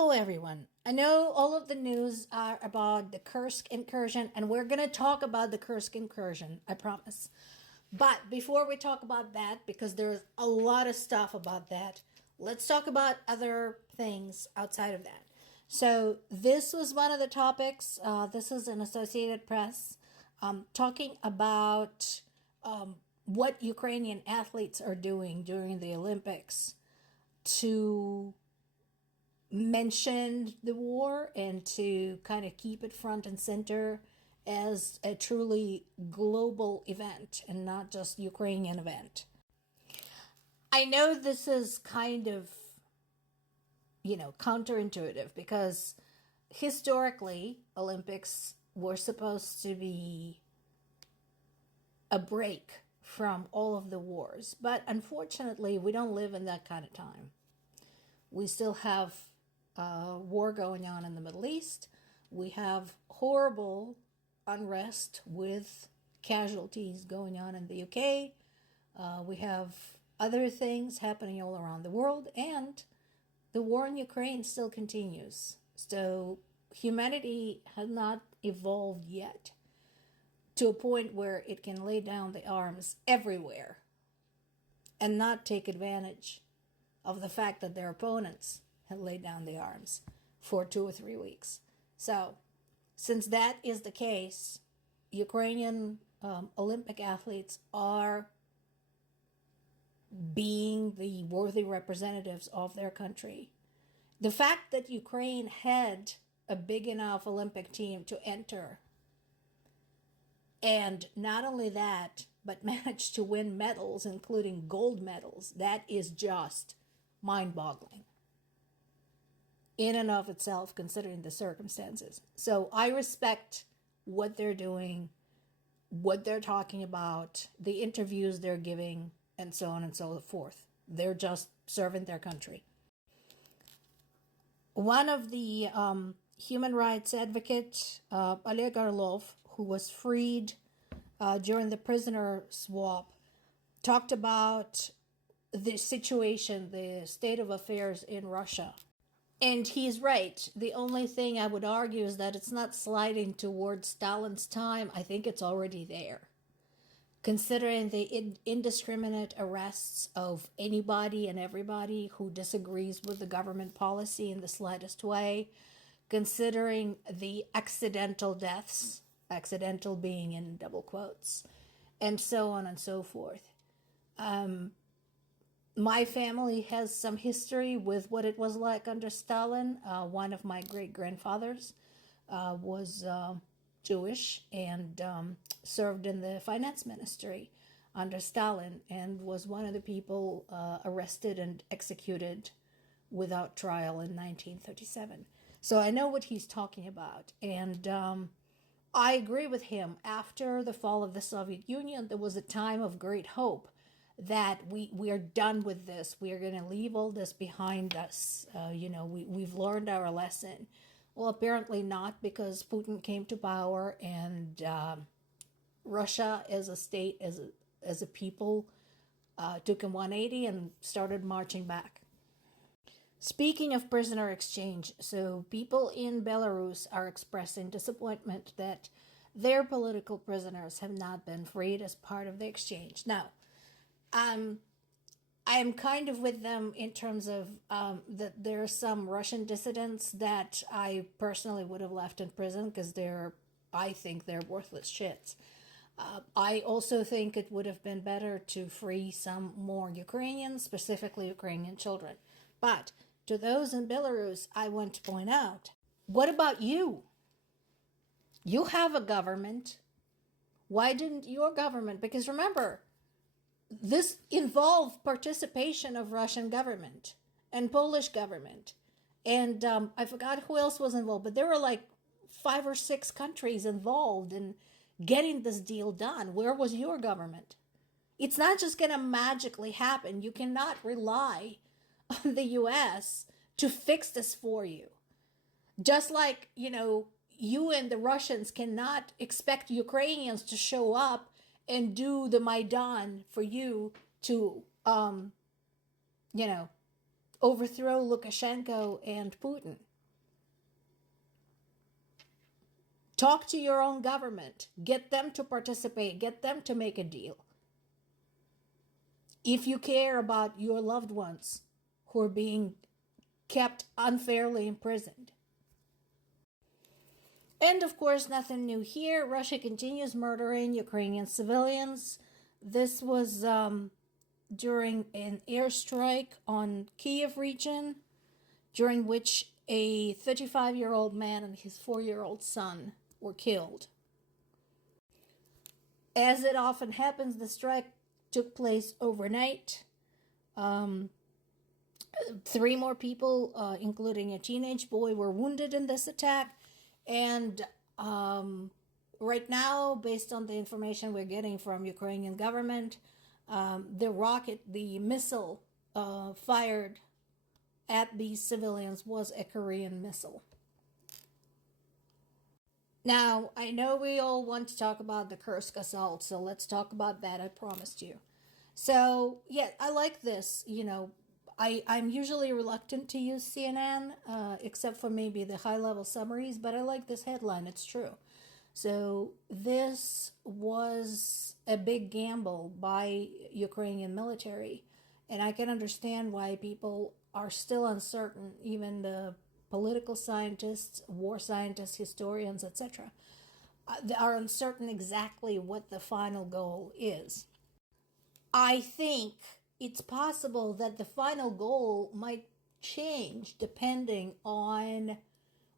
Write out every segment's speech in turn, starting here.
Hello, everyone. I know all of the news are about the Kursk incursion, and we're going to talk about the Kursk incursion, I promise. But before we talk about that, because there's a lot of stuff about that, let's talk about other things outside of that. So, this was one of the topics. This is an Associated Press talking about what Ukrainian athletes are doing during the Olympics to mention the war and to kind of keep it front and center as a truly global event and not just Ukrainian event. I know this is kind of, counterintuitive because historically Olympics were supposed to be a break from all of the wars, but unfortunately we don't live in that kind of time. We still have war going on in the Middle East. We have horrible unrest with casualties going on in the UK. We have other things happening all around the world, and the war in Ukraine still continues. So humanity has not evolved yet to a point where it can lay down the arms everywhere and not take advantage of the fact that their opponents had laid down the arms for 2 or 3 weeks. So, since that is the case, Ukrainian Olympic athletes are being the worthy representatives of their country. The fact that Ukraine had a big enough Olympic team to enter, and not only that, but managed to win medals, including gold medals, that is just mind-boggling in and of itself, considering the circumstances. So I respect what they're doing, what they're talking about, the interviews they're giving, and so on and so forth. They're just serving their country. One of the human rights advocates, Oleg Orlov, who was freed during the prisoner swap, talked about the situation, the state of affairs in Russia. And he's right. The only thing I would argue is that it's not sliding towards Stalin's time. I think it's already there. Considering the indiscriminate arrests of anybody and everybody who disagrees with the government policy in the slightest way, considering the accidental deaths, accidental being in double quotes, and so on and so forth. My family has some history with what it was like under Stalin. One of my great-grandfathers was Jewish and served in the finance ministry under Stalin and was one of the people arrested and executed without trial in 1937. So I know what he's talking about. And I agree with him. After the fall of the Soviet Union, there was a time of great hope that we are done with this. We are going to leave all this behind us. We've learned our lesson. Well, apparently not, because Putin came to power and Russia as a state, as a people, took a 180 and started marching back. Speaking of prisoner exchange, so people in Belarus are expressing disappointment that their political prisoners have not been freed as part of the exchange. Now, I am kind of with them in terms of that there are some Russian dissidents that I personally would have left in prison because I think they're worthless shits. I also think it would have been better to free some more Ukrainians, specifically Ukrainian children. But to those in Belarus, I want to point out, what about you? You have a government. Why didn't your government? Because remember, this involved participation of Russian government and Polish government. And I forgot who else was involved, but there were like 5 or 6 countries involved in getting this deal done. Where was your government? It's not just going to magically happen. You cannot rely on the U.S. to fix this for you. Just like, you and the Russians cannot expect Ukrainians to show up and do the Maidan for you to, overthrow Lukashenko and Putin. Talk to your own government. Get them to participate. Get them to make a deal. If you care about your loved ones who are being kept unfairly imprisoned. And of course, nothing new here. Russia continues murdering Ukrainian civilians. This was during an airstrike on Kyiv region, during which a 35-year-old man and his 4-year-old son were killed. As it often happens, the strike took place overnight. 3 more people, including a teenage boy, were wounded in this attack. And right now, based on the information we're getting from Ukrainian government, the missile fired at these civilians was a Korean missile. Now, I know we all want to talk about the Kursk assault, so let's talk about that, I promised you. So, yeah, I like this. I'm usually reluctant to use CNN, except for maybe the high-level summaries, but I like this headline. It's true. So this was a big gamble by Ukrainian military, and I can understand why people are still uncertain, even the political scientists, war scientists, historians, etc., are uncertain exactly what the final goal is. I think it's possible that the final goal might change depending on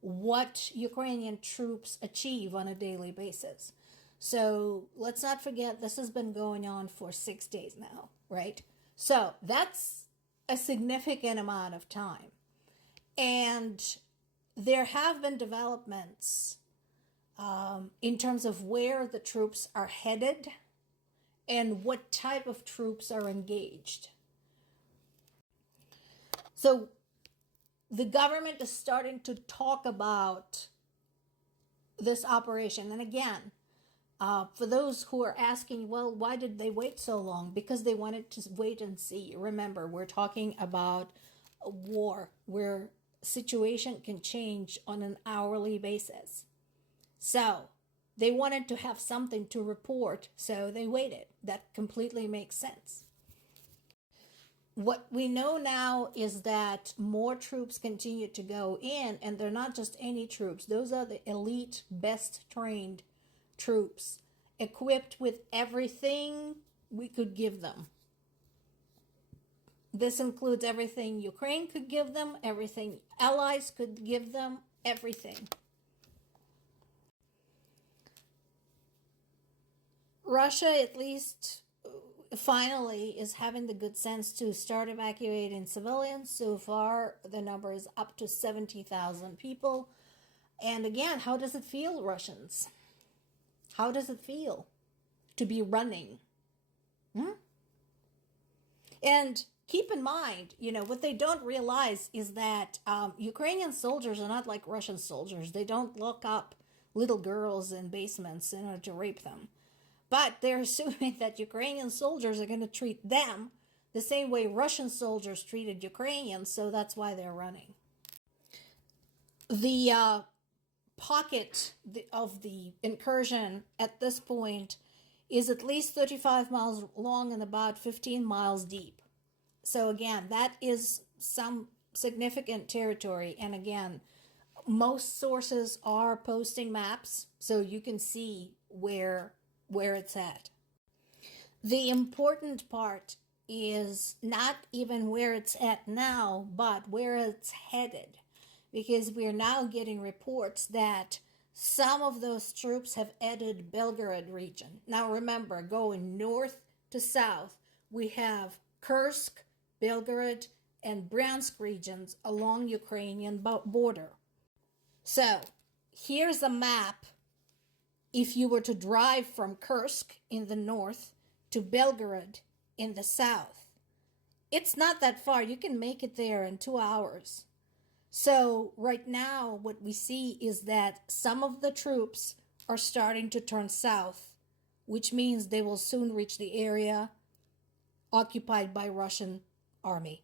what Ukrainian troops achieve on a daily basis. So let's not forget, this has been going on for 6 days now, right? So that's a significant amount of time. And there have been developments in terms of where the troops are headed and what type of troops are engaged. So the government is starting to talk about this operation. And again, for those who are asking, well, why did they wait so long? Because they wanted to wait and see. Remember, we're talking about a war where situation can change on an hourly basis. So they wanted to have something to report, so they waited. That completely makes sense. What we know now is that more troops continue to go in, and they're not just any troops. Those are the elite, best trained troops, equipped with everything we could give them. This includes everything Ukraine could give them, everything allies could give them, everything. Russia, at least finally, is having the good sense to start evacuating civilians. So far, the number is up to 70,000 people. And again, how does it feel, Russians? How does it feel to be running? And keep in mind, what they don't realize is that Ukrainian soldiers are not like Russian soldiers. They don't lock up little girls in basements in order to rape them. But they're assuming that Ukrainian soldiers are going to treat them the same way Russian soldiers treated Ukrainians, so that's why they're running. The pocket of the incursion at this point is at least 35 miles long and about 15 miles deep. So again, that is some significant territory. And again, most sources are posting maps so you can see where it's at. The important part is not even where it's at now, but where it's headed. Because we're now getting reports that some of those troops have entered Belgorod region. Now remember, going north to south, we have Kursk, Belgorod, and Bryansk regions along Ukrainian border. So here's a map. If you were to drive from Kursk in the north to Belgorod in the south, it's not that far. You can make it there in 2 hours. So right now, what we see is that some of the troops are starting to turn south, which means they will soon reach the area occupied by Russian army.